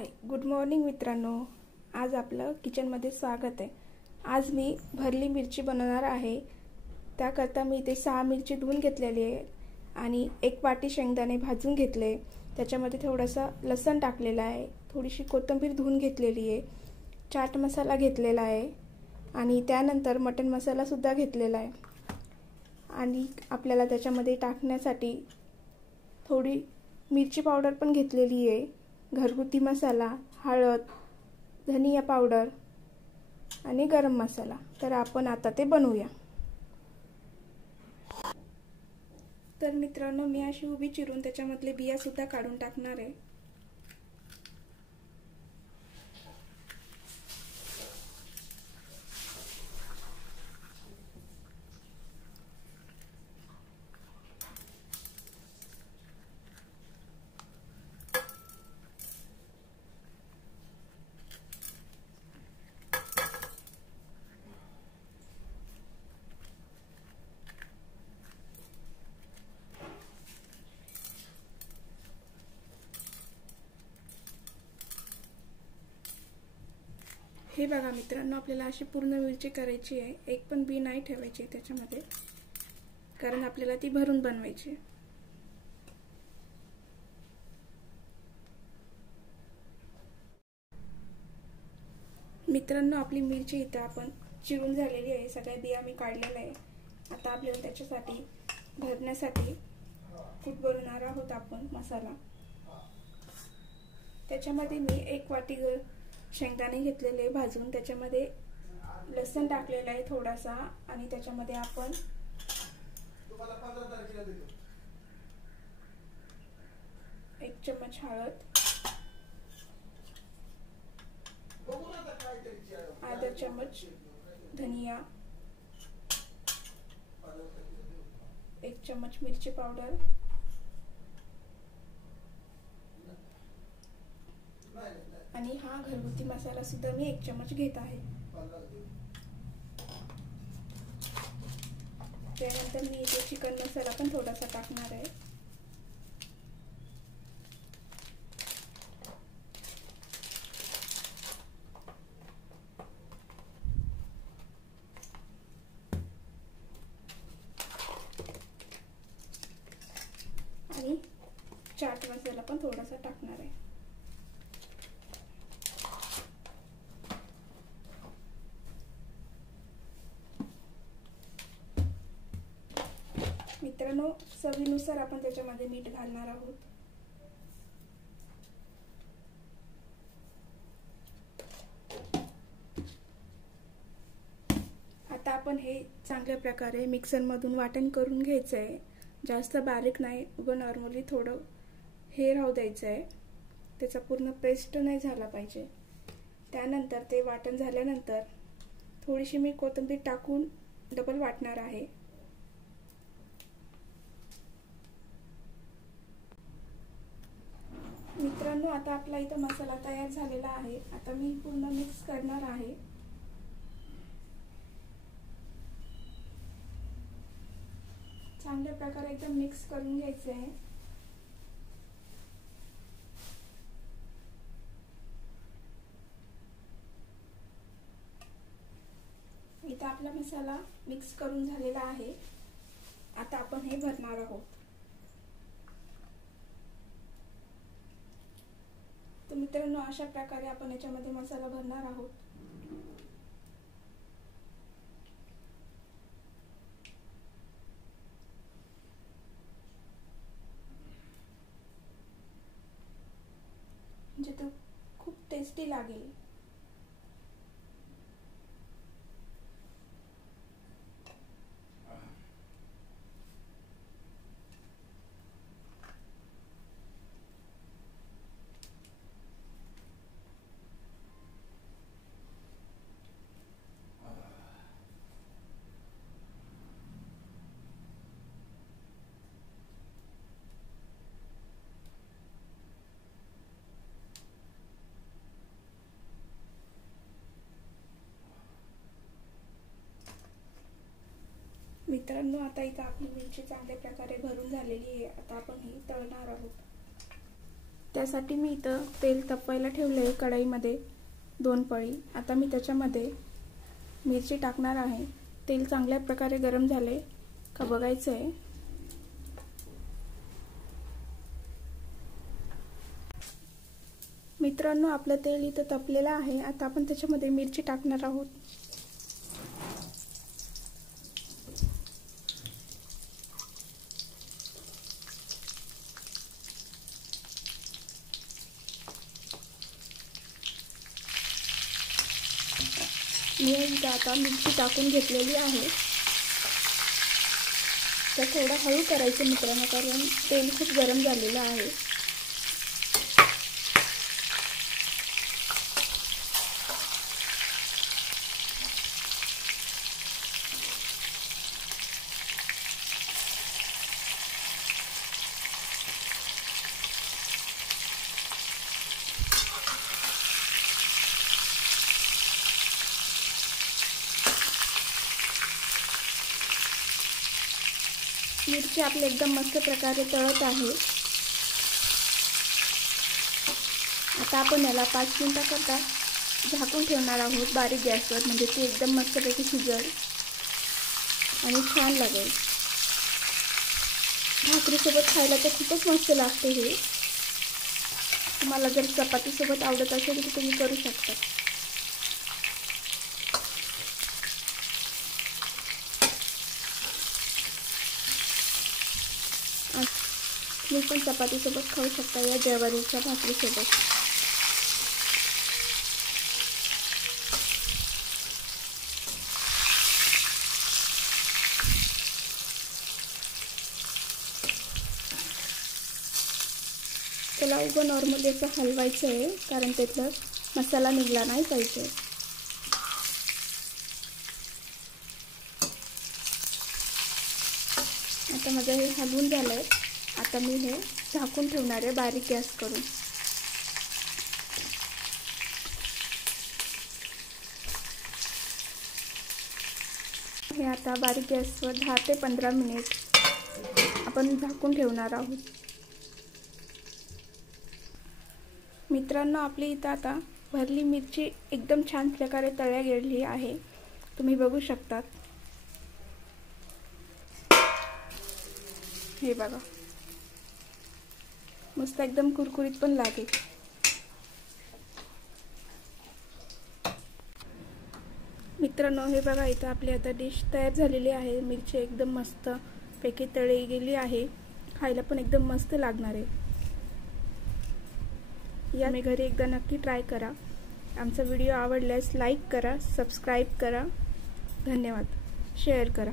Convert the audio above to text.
हाय, good morning मित्रांनो. आज आपलं किचनमध्ये स्वागत आहे. आज मी भरली मिरची बनवणार आहे. त्याकरता मी इथे 6 मिरची धुवून घेतलेली आहे आणि 1 वाटी शेंगदाणे भाजून घेतले. त्याच्यामध्ये थोडासा लसूण टाकलेला आहे, थोडीशी कोथिंबीर धुवून घेतलेली आहे, चाट मसाला घेतलेला आहे आणि त्यानंतर मटण मसाला सुद्धा घेतलेला आहे. आणि आपल्याला त्याच्यामध्ये टाकण्यासाठी थोडी मिरची पावडर पण घेतलेली आहे, घरगुती मसाला, हळद, धनिया पावडर आणि गरम मसाला. तर आपण आता ते बनवूया. तर मित्रांनो, मी अशी उभी चिरून त्याच्यामधले बिया सुद्धा काढून टाकणार आहे. हे बघा मित्रांनो, आपल्याला अशी पूर्ण मिरची करायची आहे. एक पण बी नाही ठेवायची त्याच्यामध्ये, कारण आपल्याला ती भरून बनवायची. मित्रांनो, आपली मिरची इथं आपण चिरून झालेली आहे. सगळ्या बिया मी काढलेल्या आहे. आता आपल्याला त्याच्यासाठी भरण्यासाठी कूट बनवणार आहोत आपण मसाला. त्याच्यामध्ये मी 1 वाटी शेंगदाणे घेतलेले भाजून, त्याच्यामध्ये लसूण टाकलेला आहे थोडासा आणि त्याच्यामध्ये आपण 1 चम्मच हळद, अर्धा चम्मच धनिया, 1 चम्मच मिरची पावडर, आणि हा घरगुती मसाला सुद्धा मी 1 चम्मच घेत आहे. त्यानंतर मी इथे चिकन मसाला पण थोडासा टाकणार आहे. आणि चाट मसाला पण थोडासा टाकणार आहे. मित्रांनो, चवीनुसार आपण त्याच्यामध्ये मीठ घालणार आहोत. आता आपण हे चांगल्या प्रकारे मिक्सर मधून वाटण करून घ्यायचं आहे. जास्त बारीक नाही, उभं नॉर्मली थोडं हे राहू द्यायचं आहे. त्याचा पूर्ण पेस्ट नाही झाला पाहिजे. त्यानंतर ते वाटण झाल्यानंतर थोडीशी मी कोथिंबीर टाकून डबल वाटणार आहे. मित्रांनो, आता आपला इथं मसाला तयार झालेला आहे. आता मी पूर्ण मिक्स करणार आहे. चांगल्या प्रकारे एकदम मिक्स करून घ्यायचे आहे. इथं आपला मसाला मिक्स करून झालेला आहे. आता आपण हे भरणार आहोत. तर मित्रांनो, अशा प्रकारे आपण याच्यामध्ये मसाला भरणार आहोत. म्हणजे तो खूप टेस्टी लागेल. मित्रांनो, आता इथं आपली मिरची चांगल्या प्रकारे भरून झालेली आहे. आता आपण ही तळणार आहोत. त्यासाठी मी इथं तेल तापवायला ठेवले आहे कढईमध्ये 2 पळी। आता मी त्याच्यामध्ये मिरची टाकणार आहे। तेल चांगल्या प्रकारे गरम झाले का बघायचं आहे। मित्रांनो, आपलं तेल इथं तापलेलं आहे। आता आपण त्याच्यामध्ये मिरची टाकणार आहोत। मी इथं आता मिरची टाकून घेतलेली आहे। तर थोडं हळू करायचं मित्रांनो, कारण तेल खूप गरम झालेलं आहे। मिरची आपली एकदम मस्त प्रकारे तळत आहे। आता आपण याला 5 मिनिटाकरता झाकून ठेवणार आहोत बारीक गॅसवर, म्हणजे ती एकदम मस्तपैकी शिजेल आणि छान लागेल। भाकरीसोबत खायला तर खूपच मस्त लागते हे। तुम्हाला जर चपातीसोबत आवडत असेल तर तुम्ही करू शकता। तुम्ही पण चपातीसोबत खाऊ शकता या ज्वारीच्या भाकरीसोबत। त्याला उभं नॉर्मली असं हलवायचं आहे, कारण त्यातला मसाला निघला नाही पाहिजे। आता माझं हे हलवून झालंय। आता मी हे झाकून ठेवणार आहे बारीक गॅस करून। हे आता बारीक गॅसवर 10 ते 15 मिनिट आपण झाकून ठेवणार आहोत। मित्रांनो, आपली इथं आता भरली मिरची एकदम छान प्रकारे तळल्या गेली आहे, तुम्ही बघू शकता। हे बघा, मस्त एकदम कुरकुरीत पण लागेल। मित्रांनो, हे बघा, इथं आपली आता डिश तयार झालेली आहे। मिरची एकदम मस्त पैकी तळली गेली आहे, खायला पण एकदम मस्त लागणार आहे। या मी घरी एकदा नक्की ट्राय करा। आमचा व्हिडिओ आवडल्यास लाईक करा, सबस्क्राईब करा, धन्यवाद, शेअर करा।